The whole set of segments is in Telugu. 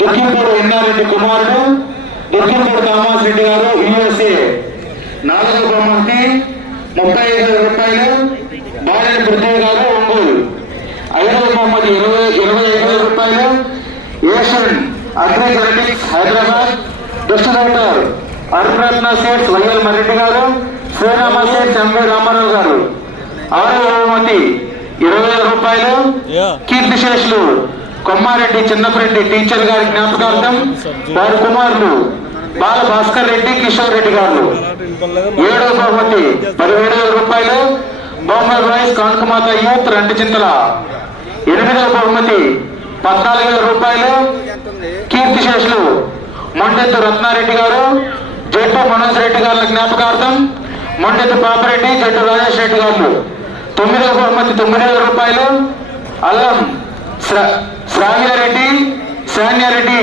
దుర్గింపూడి ఎన్నారెడ్డి కుమారుడు? దుర్గింపూడి థామస్ రెడ్డి గారు యుఎస్ఏ. నాలుగో బహుమతి ముప్పై ఐదు వేల రూపాయలు. బాలెడి పృథ్వీ గారు ఒంగోలు. ఐదవ బహుమతి ఇరవై ఇరవై ఐదు వేల రూపాయలు. Asian agri genetics Hyderabad distributor Arunaratna seeds Y L Mareddy garu. Srirama seeds MV Ramarao గారు. ఆరవ బహుమతి ఇరవై వేల రూపాయలు. కీర్తిశేషులు కొమ్మారెడ్డి చిన్నపరెడ్డి టీచర్ గారి జ్ఞాపకార్థం వారి కుమారులు బాల భాస్కర్ రెడ్డి కిషోర్ రెడ్డి గారు. ఏడవ బహుమతి పదిహేడు వేల రూపాయలు. బొమ్మల రాయస్ కాంకమాత యూత్ రెండు చింతల. ఎనిమిదవ బహుమతి పద్నాలుగు వేల రూపాయలు. కీర్తిశేషులు మొండెత్తు రత్నారెడ్డి గారు. జట్టు మనోజ్ రెడ్డి గారి జ్ఞాపకార్థం మొండెత్తు పాపరెడ్డి జట్టు రాజేష్ రెడ్డి గారు. తొమ్మిదవ బహుమతి తొమ్మిది వేల రూపాయలు. అల్లం శ్రావ్యారెడ్డి శాన్యారెడ్డి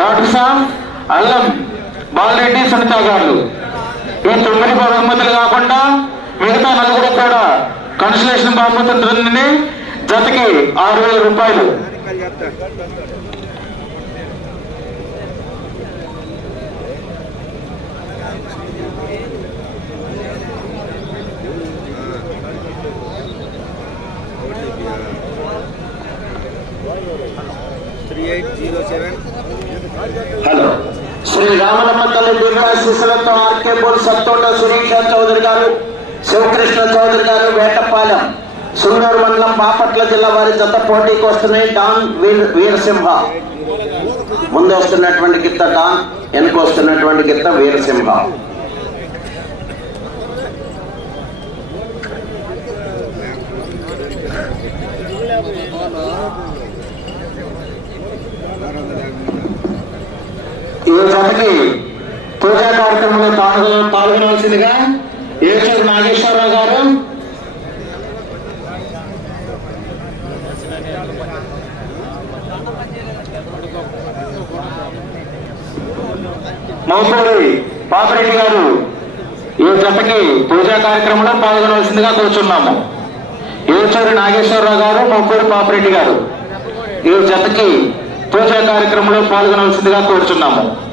డాక్టర్ సాబ్ అల్లం బాలరెడ్డి సునీత గారు. ఈ తొమ్మిది బహుమతులు కాకుండా మిగతా నలుగురు కూడా కన్సలేషన్ బహుమతి జతకి ఆరు వేల రూపాయలు. హలో. శ్రీ రామలమ్మ తల్లి దీర్ఘాశీసులతో ఆర్కే బోల్ సత్తోట సురేష చౌదరి గారు శివకృష్ణ చౌదరి గారు వేటపాలెం సుందూరు మండలం బాపట్ల జిల్లా వారి జత పోటీకి వస్తున్నాయి డాన్ వీర వీరసింహ. ముందు వస్తున్నటువంటి గిత్త డాన్ వెనుక వస్తున్నటువంటి గిత్త వీరసింహ. ఈ పూజా కార్యక్రమంలో పాల్గొ- పాల్గొనవలసిందిగా ఏచూరు నాగేశ్వరరావు గారు మౌసూరి పాపిరెడ్డి గారు ఈ జతకి పూజా కార్యక్రమంలో పాల్గొనవలసిందిగా కూర్చున్నాము. ఏచూరి నాగేశ్వరరావు గారు మౌపూడి పాపిరెడ్డి గారు ఈ జతకి పూజా కార్యక్రమంలో పాల్గొనవలసిందిగా కోరుచున్నాము.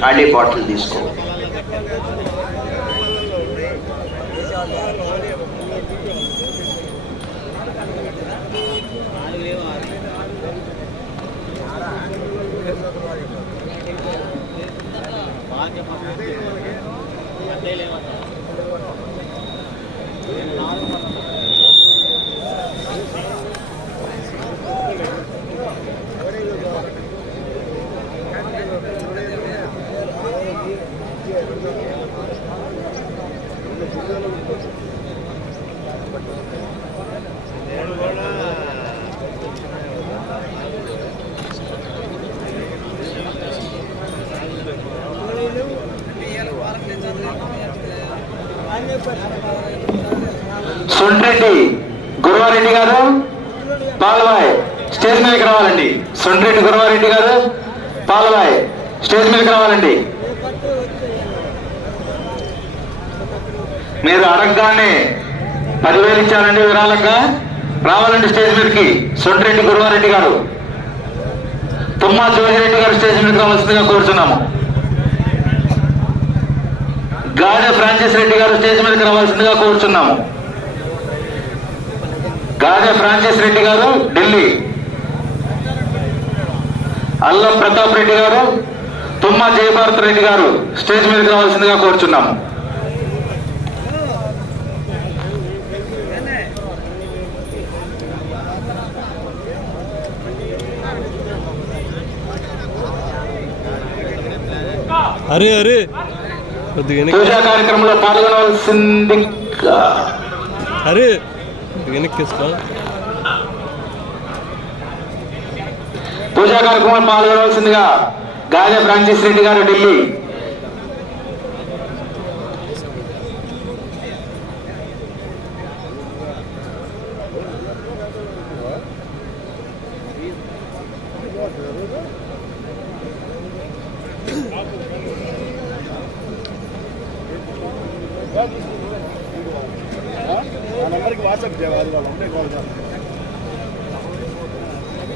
ఖాళీ బాటిల్ తీసుకో సుండ్రెడ్డి గురువారెడ్డి గారు. పాలబాయ్ స్టేజ్ మీదకి రావాలండి. సుండ్రెడ్డి గురువారెడ్డి గారు. పాలబాయ్ స్టేజ్ మీదకి రావాలండి. మీరు అడగగానే పదివేలు ఇచ్చారండి విరాళంగా రావాలండి స్టేజ్ మీదకి. సొంటిరెడ్డి గురువారెడ్డి గారు. తుమ్మా జోగిరెడ్డి గారు స్టేజ్ మీదకి రావాల్సిందిగా కోరుతున్నాము గాజ ఫ్రాన్సిస్ రెడ్డి గారు స్టేజ్ మీదకి రావాల్సిందిగా కోరుచున్నాము. గాజా ఫ్రాన్సిస్ రెడ్డి గారు ఢిల్లీ. అల్లం ప్రతాప్ రెడ్డి గారు తుమ్మా జయభారత్ రెడ్డి గారు స్టేజ్ మీదకి రావాల్సిందిగా కోరుచున్నాము. అరే అరే. పూజా కార్యక్రమంలో పాల్గొనవలసింది అరే కొద్దిగా వెనక్కి వేసుకో పూజా కార్యక్రమంలో పాల్గొనవలసిందిగా గాజా ఫ్రాన్సిస్ రెడ్డి గారు ఢిల్లీ.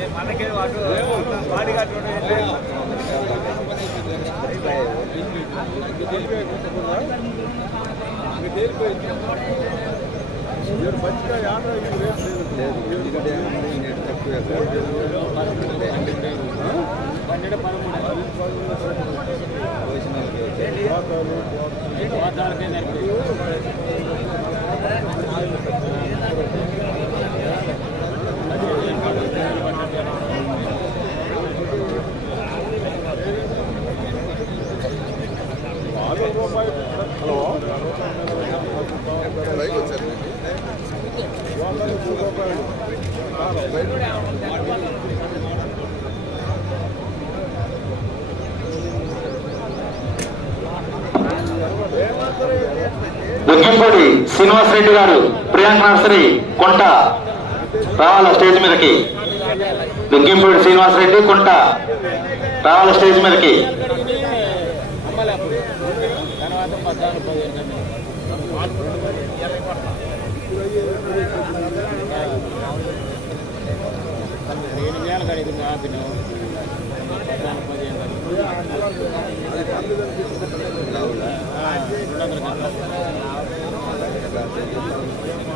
ఎన్నే పని చేస్తే మొత్తం దుగ్గింపూడి శ్రీనివాస్ రెడ్డి గారు ప్రియాంక నర్సరీ కొంట. రావాల స్టేజ్ మీదకి? దుగ్గింపూడి శ్రీనివాస్ రెడ్డి కొంట. రావాల స్టేజ్ మీదకి?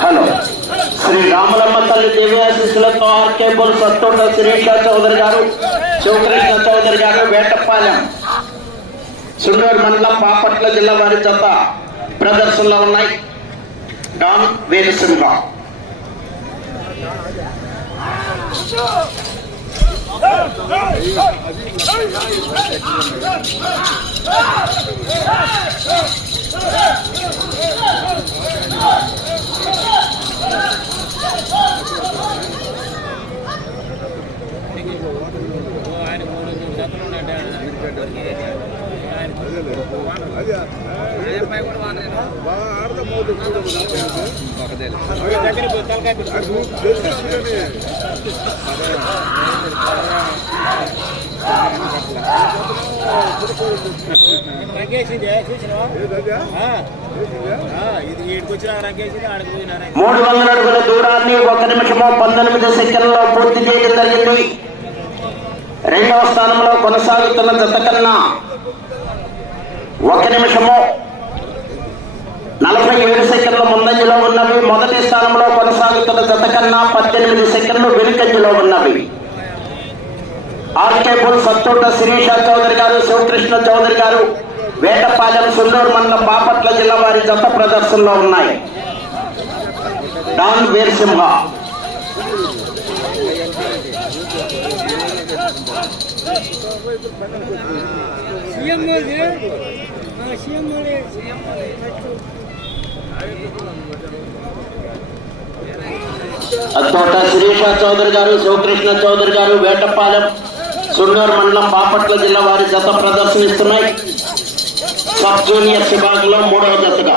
హలో శ్రీ రామలమ్మ తల్లి దివ్యాశిస్సులతో ఆర్కేబుల్ సత్తోట శిరీష చౌదరి గారు శివకృష్ణ చౌదరి గారు వేటపాలెం సుండూరు మండలం బాపట్ల జిల్లా వారి జత ప్రదర్శనలో ఉన్నాయి డాన్ వేరుసింహ Oh! మూడు వందల అడుగుల దూరాన్ని ఒక నిమిషము పంతొమ్మిది సెకండ్లో పూర్తి చేయడం జరిగింది. రెండవ స్థానంలో కొనసాగుతున్న జత కన్నా ఒక నిమిషము. నలభై ఏడు సెకండ్ల ముందంజలో ఉన్నవి. మొదటి స్థానంలో కొనసాగుతున్న జత కన్నా పద్దెనిమిది సెకండ్లు వెనుకంజలో ఉన్నవి. ఆర్కే బుల్ సత్తోట శిరీష చౌదరి గారు శివకృష్ణ చౌదరి గారు వేటపాలెం సుందూరు మండలం బాపట్ల జిల్లా వారి జత ప్రదర్శనలో ఉన్నాయి. Don Veerasimha. Thank you. Thota CM Sirisha Chowdary గారు శివకృష్ణ చౌదరి గారు వేటపాలెం సుందూరు మండలం బాపట్ల జిల్లా వారి జత ప్రదర్శనిస్తున్నాయి. సబ్ జూనియర్ విభాగంలో మూడవ జతగా.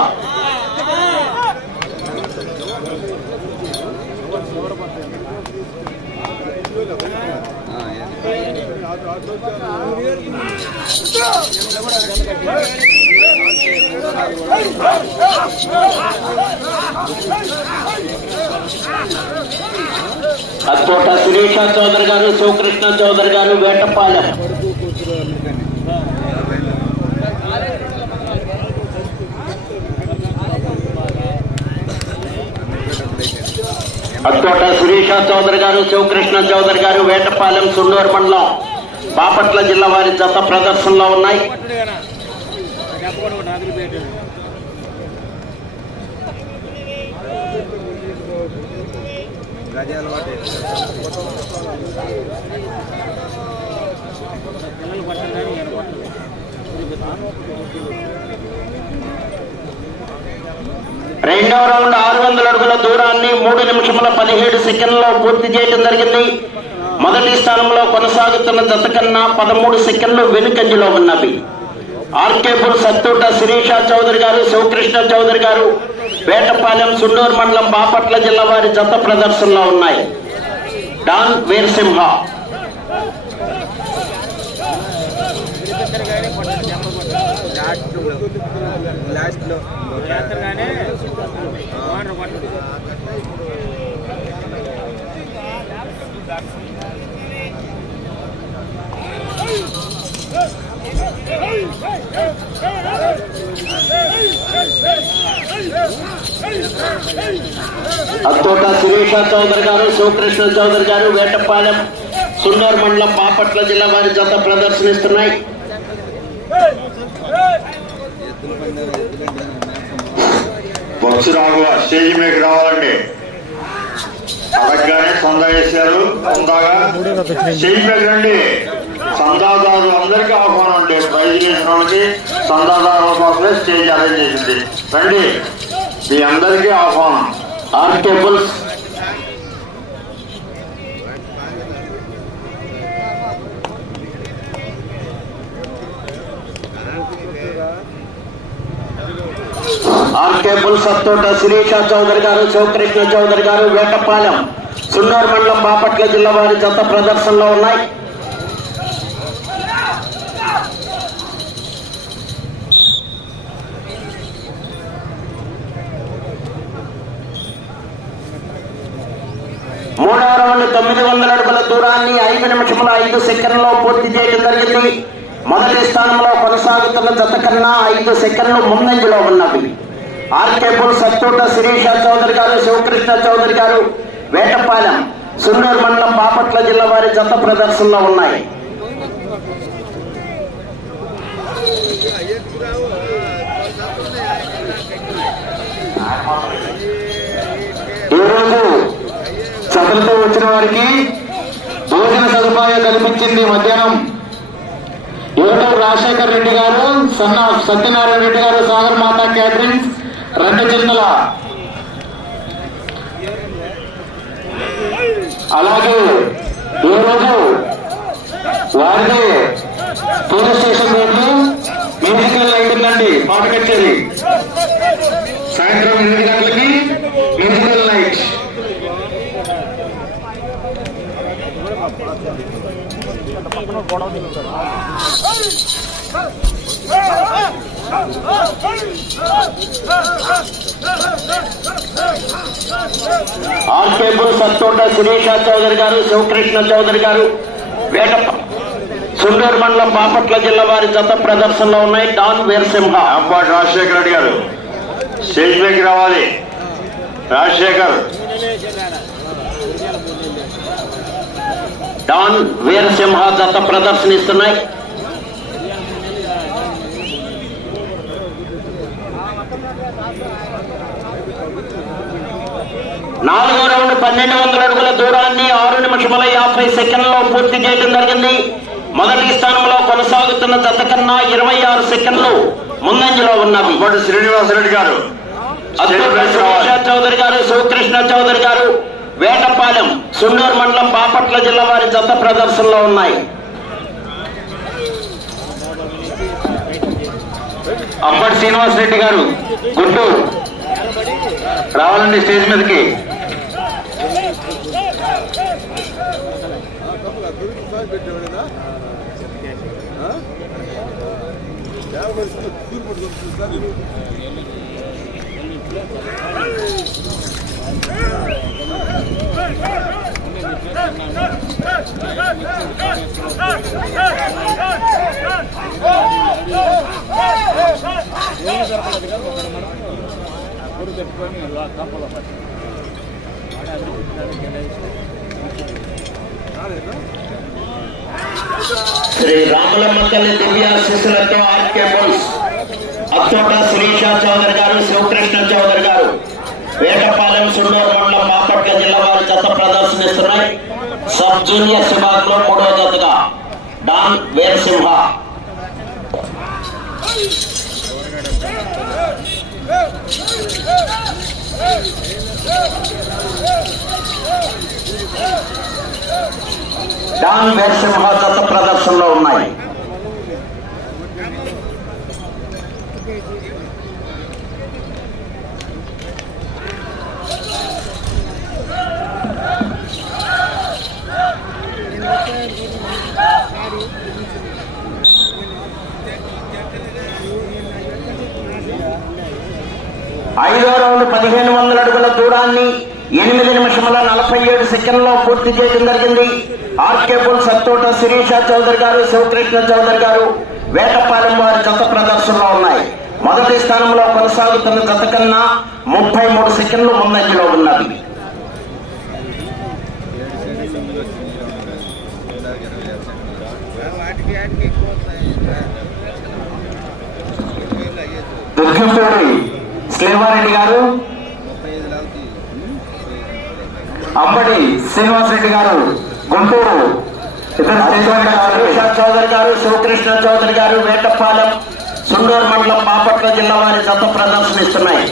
అత్తోట సురేష చౌదరి గారు శివకృష్ణ చౌదరి గారు వేటపాలెం. అత్తోట సురేష చౌదరి గారు శివకృష్ణ చౌదరి గారు వేటపాలెం సుండూరు మండలం. బాపట్ల జిల్లా వారి జత ప్రదర్శనలో ఉన్నాయి. రెండవ రౌండ్ ఆరు వందల అడుగుల దూరాన్ని మూడు నిమిషముల పదిహేడు సెకండ్లో పూర్తి చేయడం జరిగింది. మొదటి స్థానంలో కొనసాగుతున్న జత కన్నా పదమూడు సెకండ్లు వెనుకంజలో ఉన్నవి. ఆర్కేపూర్ సత్తూట శిరీష చౌదరి గారు శివకృష్ణ చౌదరి గారు వేటపాలెం సుండూరు మండలం బాపట్ల జిల్లా వారి జత ప్రదర్శనలో ఉన్నాయి. డాన్ వీరసింహ. లాస్ట్ అత్తోట సురేష చౌదరి గారు శివకృష్ణ చౌదరి గారు వేటపాలెం సున్నర్ మండలం బాపట్ల జిల్లా వారి జత ప్రదర్శనిస్తున్నాయి. ఎద్దుల బస్సు రాఘవ స్టేజ్ మీదకి రావాలండి. అడగగానే సందా వేశారు సందాగా స్టేజ్ మీద రండి. సందాదారులు అందరికీ ఆహ్వానం ఉండే ప్రైజ్ చేసిన వాళ్ళకి సందాదారుల కోసమే స్టేజ్ అరేంజ్ చేసింది. రండి. మీ అందరికీ ఆహ్వానం. ఆర్కేబుల్స్ ఆర్కేబుల్ సత్తోట శిరీష చౌదరి గారు శివకృష్ణ చౌదరి గారు వేటపాలెం సున్నూరు మండలం బాపట్ల జిల్లా వారి జత ప్రదర్శనలో ఉన్నాయి. మూడవ రౌండ్ తొమ్మిది వందల అడుగుల దూరాన్ని ఐదు నిమిషముల ఐదు సెకండ్లో పూర్తి చేయడం జరిగింది. మొదటి స్థానంలో కొనసాగుతున్న జత కన్నా ఐదు సెకండ్లు ముందంజలో ఉన్నవి. ఆర్కేపుల్ సత్తూట శిరీష చౌదరి గారు శివకృష్ణ చౌదరి గారు వేటపాలెం సున్నూరు మండలం బాపట్ల జిల్లా వారి జత ప్రదర్శనలో ఉన్నాయి. ఈరోజు సభలతో వచ్చిన వారికి భోజన సదుపాయం కల్పించింది మధ్యాహ్నం. ఏటూరు రాజశేఖర్ రెడ్డి గారు సన్న సత్యనారాయణ రెడ్డి గారు సాగర్ మాతా క్యాటరింగ్ రెండు జిల్లాల అలాగే ఈరోజు వారిది పోలీస్ స్టేషన్ రోడ్లు మ్యూజికల్ అయిపోయిందండి పాట కచేరి. సాయంత్రం ఎనిమిది గంటలకి మ్యూజికల్ నైట్ సత్తోట శిరీష చౌదరి గారు శివకృష్ణ చౌదరి గారు వేట సుందూరు మండలం బాపట్ల జిల్లా వారి జత ప్రదర్శనలో ఉన్నాయి. డాన్ వీరసింహ. అంబాటి రాజశేఖర్ రెడ్డి గారు. స్టేజ్ పైకి రావాలి. రాజశేఖర్. డాన్ వీరసింహ జత ప్రదర్శనిస్తున్నాయి నాలుగో రౌండ్ పన్నెండు వందల అడుగుల దూరాన్ని ఆరు నిమిషముల యాభై సెకండ్లలో పూర్తి చేయడం జరిగింది. మొదటి స్థానంలో కొనసాగుతున్న జత కన్నా ఇరవై ఆరు సెకండ్లు ముందంజలో అంబాటి శ్రీనివాసరెడ్డి గారు. చౌదరి గారు శివకృష్ణ చౌదరి గారు వేటపాలెం సుండూరు మండలం బాపట్ల జిల్లా వారి జత ప్రదర్శనలో ఉన్నాయి. అప్పటి శ్రీనివాస్ రెడ్డి గారు గుంటూరు. రావాలండి స్టేజ్ మీదకి. తప్పుగా తూర్పు పెట్టేవాడేనా తూర్పు పట్టుకొని శ్రీ రాములమ్మ తల్లి దివ్యాశిస్సులతో R K bulls Attota Sirisha Chowdary garu Sivakrishna Chowdary గారు వేటపాలెం సుండూరు మండలం బాపట్ల జిల్లా వారి జత చేస్తున్నాయి. సబ్ జూనియర్ విభాగంలో మూడవ జతగా డాన్ వీరసింహ డాన్ వీరసింహ జత ప్రదర్శనలో ఉన్నాయి. ఐదో రౌండ్ పదిహేను వందల అడుగుల దూరాన్ని ఎనిమిది నిమిషముల నలభై ఏడు సెకండ్లో పూర్తి చేయడం జరిగింది. ఆర్కేపుల్ సత్తోట శిరీష చౌదరి గారు శివకృష్ణ చౌదరి గారు వేటపాలెం వారి జత ప్రదర్శనలో ఉన్నాయి. మొదటి స్థానంలో కొనసాగుతున్న జత కన్నా ముప్పై మూడు సెకండ్లు ముందంజలో ఉన్నది దుర్గంపూడి శ్రీవారెడ్డి గారు. అప్పటి శ్రీనివాసరెడ్డి గారు గుంటూరు. చౌదరి గారు శివకృష్ణ చౌదరి గారు వేటపాలెం సుండూరు మండలం బాపట్ల జిల్లా వారి జత ప్రదర్శనిస్తున్నాయి.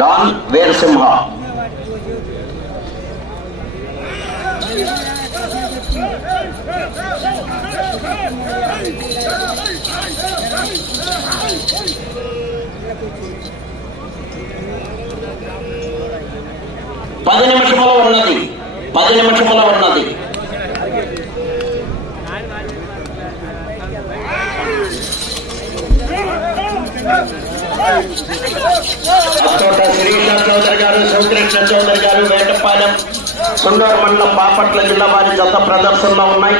డాన్ వీరసింహ. పది నిమిషముల ఉన్నది. పది నిమిషముల ఉన్నది. అత్తోట శిరీష చౌదరి గారు శివకృష్ణ చౌదరి గారు వేటపాలెం సుందూరు మండలం బాపట్ల జిల్లా వారి జత ప్రదర్శనలో ఉన్నాయి.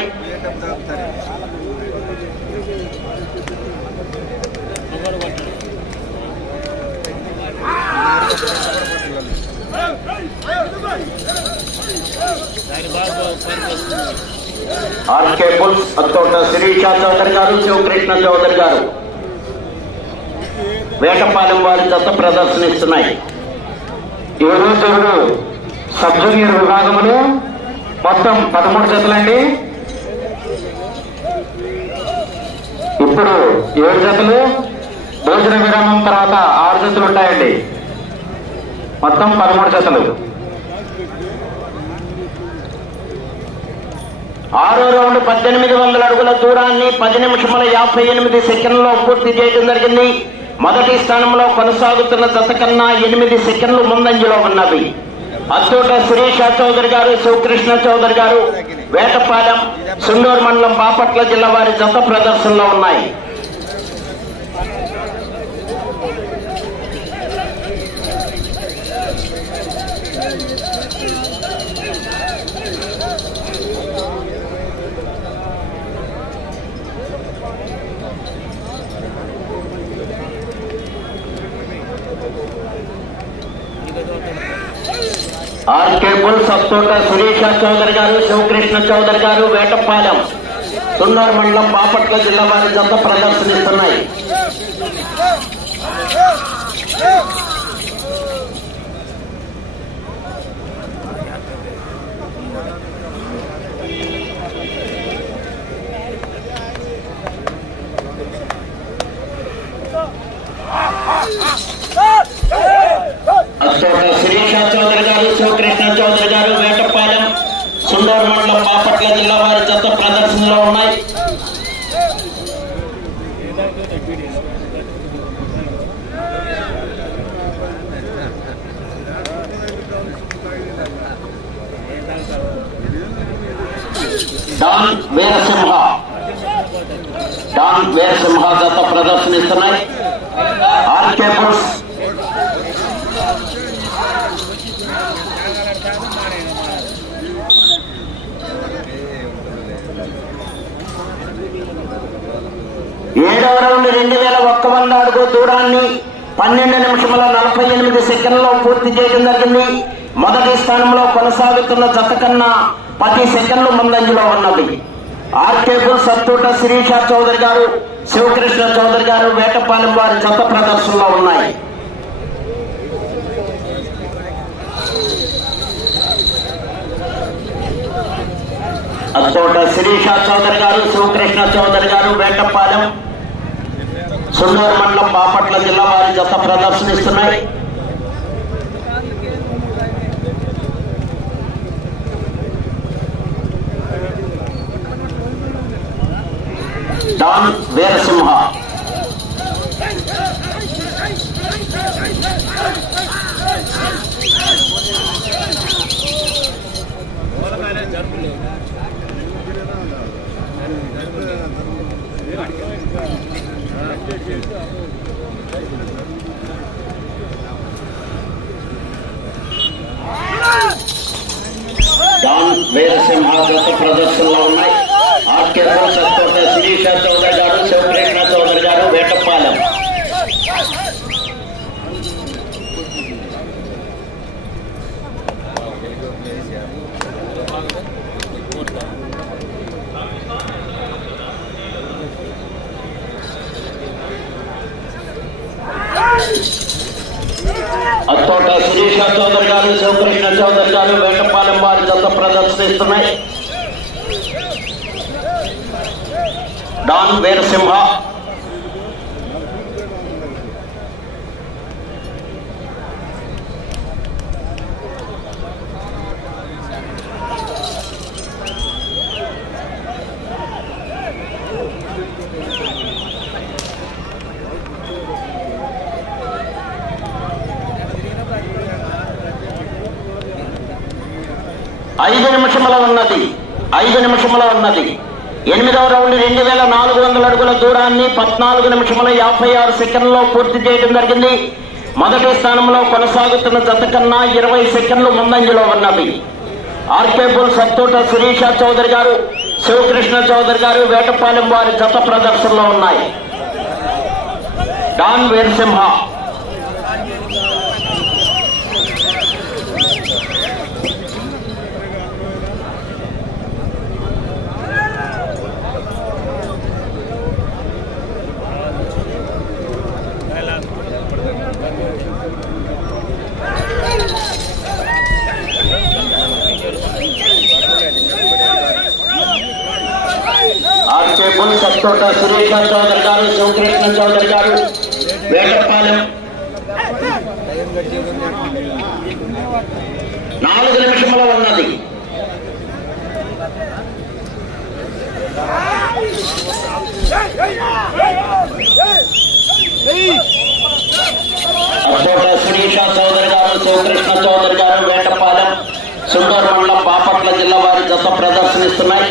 R K bulls Attota Sirisha Chowdary garu Sivakrishna Chowdary గారు. వేటపాలెం వారి జత ప్రదర్శనిస్తున్నాయి. ఈరోజు సబ్ జూనియర్ విభాగంలో మొత్తం పదమూడు జతలండి. ఇప్పుడు ఏడు జతలు భోజన విరామం తర్వాత ఆరు జతలు ఉంటాయండి. మొత్తం పదమూడు జతలు. ఆరో రౌండ్ పద్దెనిమిది వందల అడుగుల దూరాన్ని పది నిమిషముల యాభై ఎనిమిది సెకండ్లో పూర్తి చేయడం జరిగింది. మొదటి స్థానంలో కొనసాగుతున్న దశ కన్నా ఎనిమిది సెకండ్లు ముందంజలో ఉన్నవి అత్తోట శిరీష చౌదరి గారు శివకృష్ణ చౌదరి గారు వేటపాలెం సుండూరు మండలం బాపట్ల జిల్లా వారి జత ప్రదర్శనలో ఉన్నాయి. ఆర్కేపుల్ సత్తోట సురేష చౌదరి గారు శివకృష్ణ చౌదరి గారు వేటపాలెం సున్నర్ మండలం బాపట్ల జిల్లా వారి జంత ప్రదర్శనిస్తున్నాయి. అత్తోట శిరీష చౌదరి గారు శివకృష్ణ చౌదరి గారు వేటపాలెం సుండూరు మండలం బాపట్ల జిల్లా వారి చెత్త ప్రదర్శనలో ఉన్నాయి. డాన్ వీరసింహ. డాన్ వీరసింహ జత ప్రదర్శనిస్తున్నాయి. ఆర్కే బుల్స్ రెండు వేల ఒక్క వంద అడుగు దూరాన్ని పన్నెండు నిమిషముల నలభై ఎనిమిది సెకండ్లో పూర్తి చేయడం జరిగింది. మొదటి స్థానంలో కొనసాగుతున్న జత కన్నా పది సెకండ్లు ముందంజలో ఉన్నది. ఆర్కేబుల్ సత్తూట శిరీష చౌదరి గారు శివకృష్ణ చౌదరి గారు వేటపాలెం వారి జత ప్రదర్శనలో ఉన్నాయి. అత్తోట శిరీష చౌదరి గారు శివకృష్ణ చౌదరి గారు వేటపాలెం సుందర మండలం బాపట్ల జిల్లా వారి జత ప్రదర్శనిస్తున్నాయి. డాన్ వీరసింహ డాన్ వీరసింహ జత ప్రదర్శనలో ఉన్నాయి ఆర్కే బోస్ అత్తోట శిరీష చౌదరి గారు శివకృష్ణ చౌదరి గారు వేటపాలెం అత్తోట శిరీష చౌదరి గారు శివకృష్ణ చౌదరి గారు వేటపాలెం వారి జత ప్రదర్శనిస్తున్నాయి డాన్ వీరసింహ. ఐదు నిమిషముల ఉన్నది. ఐదు నిమిషముల ఉన్నది. ఎనిమిదవ రౌండ్ రెండు వేల నాలుగు వందల అడుగుల దూరాన్ని పద్నాలుగు నిమిషముల యాభై ఆరు సెకండ్లో పూర్తి చేయడం జరిగింది. మొదటి స్థానంలో కొనసాగుతున్న జత కన్నా ఇరవై సెకండ్లు ముందంజలో ఉన్నవి. ఆర్కేబుల్ సత్తూట సురీష చౌదరి గారు శివకృష్ణ చౌదరి గారు వేటపాలెం వారి జత ప్రదర్శనలో ఉన్నాయి. డాన్ వీరసింహ ఆర్కేపుల్ సత్తోట సురేష చౌదరి గారు శివకృష్ణ చౌదరి గారు వేటపాలెం నాలుగు నిమిషముల ఉన్నది Hey! జత ప్రదర్శనిస్తున్నాయి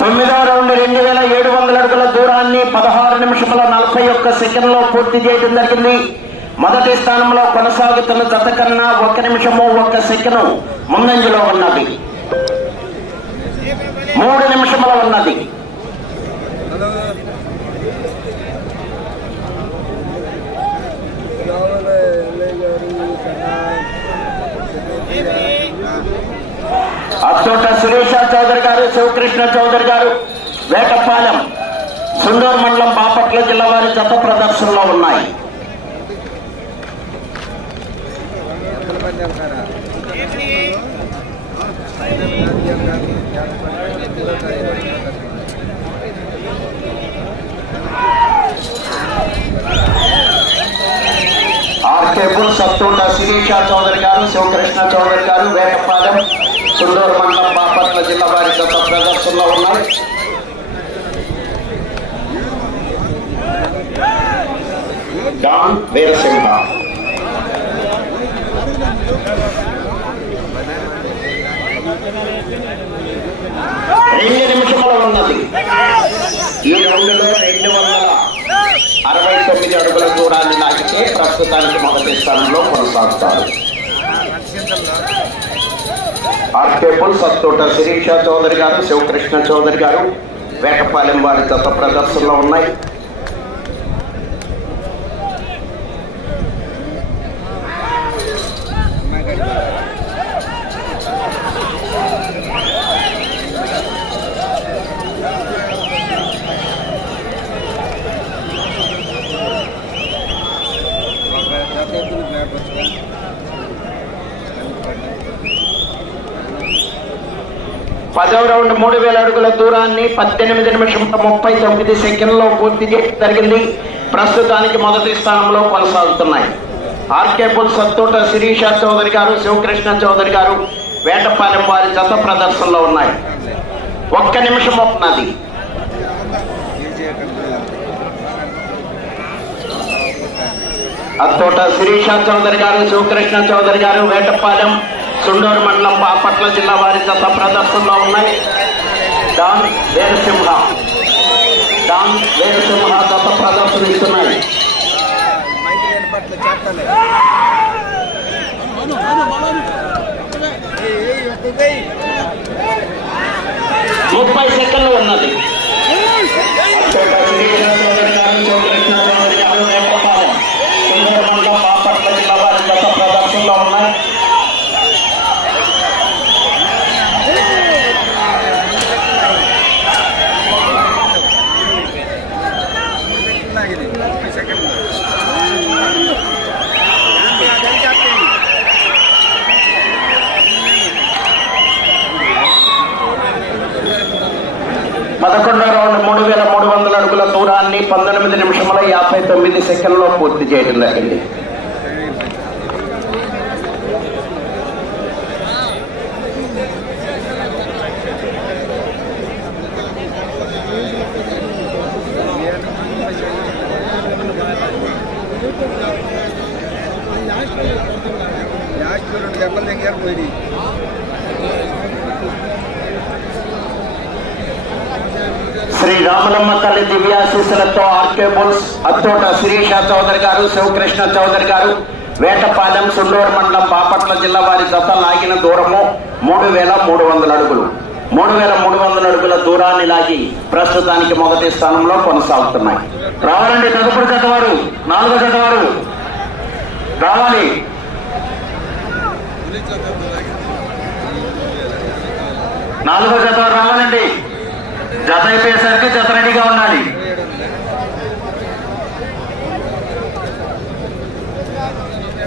తొమ్మిదవ రౌండ్ రెండు వేల ఏడు వందల అడుగుల దూరాన్ని పదహారు నిమిషముల నలభై ఒక్క సెకండ్లో పూర్తి చేయడం జరిగింది. మొదటి స్థానంలో కొనసాగుతున్న జత కన్నా ఒక్క నిమిషము ఒక్క సెకండ్ ముందంజలో ఉన్నది. మూడు నిమిషముల ఉన్నది. అచ్చోట సురేష చౌదరి గారు శివకృష్ణ చౌదరి గారు వేటపాలెం. సుందూరు మండలం బాపట్ల జిల్లా వారి జత ప్రదర్శనలో ఉన్నాయి. ఎక్కడ పంచాలి సారా ఆర్కే బుల్ సత్తూట శిరీష చౌదరి గారు శివకృష్ణ చౌదరి గారు వేటపాలెం సుందూరు మండలం బాపట్ల జిల్లా వారి జత ప్రదర్శనలో ఉన్నాయి. డాన్ వీరసింహ. రెండు నిమిషములు ఉన్నది. ఈ రౌండ్లో రెండు వందల అరవై తొమ్మిది అడుగుల దూరాన్ని నాటితే ప్రస్తుతానికి మొదటి స్థానంలో కొనసాగుతారు. ఆర్కేపుల్ సత్తోట శిరీష చౌదరి గారు శివకృష్ణ చౌదరి గారు వేటపాలెం వారి గత ప్రదర్శనలో ఉన్నాయి. పదవ మూడు వేల అడుగుల దూరాన్ని పద్దెనిమిది నిమిషం ముప్పై తొమ్మిది సెకండ్లో పూర్తి చేయడం జరిగింది. ప్రస్తుతానికి మొదటి స్థానంలో కొనసాగుతున్నాయి. ఆర్కేపుల్ సత్తోట శిరీష చౌదరి గారు శివకృష్ణ చౌదరి గారు వేటపాలెం వారి జత ప్రదర్శనలో ఉన్నాయి. ఒక్క నిమిషం ఉన్నది అత్తోట శిరీష చౌదరి గారు శివకృష్ణ చౌదరి గారు వేటపాలెం సుండూరు మండలం బాపట్ల జిల్లా వారి జత ప్రదర్శనలో ఉన్నాయి. డాన్ వేరసింహ డాన్ వేరసింహ జత ప్రదర్శనిస్తున్నాయి ముప్పై సెకండ్లు ఉన్నది అత్తోట శిరీష చౌదరి గారు శివకృష్ణ చౌదరి గారు వేటపాలెం సుండూరు మండలం బాపట్ల జిల్లా వారి జత ప్రదర్శనలో ఉన్నాయి ఇది ముప్పై సెకండ్లు పదకొండో రౌండ్ మూడు వేల మూడు వందల అడుగుల దూరాన్ని పంతొమ్మిది నిమిషముల యాభై తొమ్మిది సెకండ్లో పూర్తి చేయడం జరిగింది లాస్ట్ రెండు దెబ్బలు దగ్గర పోయి కమలమ్మ తల్లి దివ్యాశీసులతో R K bulls Attota Sirisha Chowdary garu Sivakrishna Chowdary గారు వేటపాలెం సుండూరు మండలం బాపట్ల జిల్లా వారి జత లాగిన దూరము మూడు వేల మూడు వందల అడుగులు. మూడు వేల మూడు వందల అడుగుల దూరాన్ని లాగి ప్రస్తుతానికి మొదటి స్థానంలో కొనసాగుతున్నాయి. రావాలండి తదుపరి జతవారు నాలుగో జతవారు రావాలి. నాలుగో జతవారు రావాలండి. जतरा उ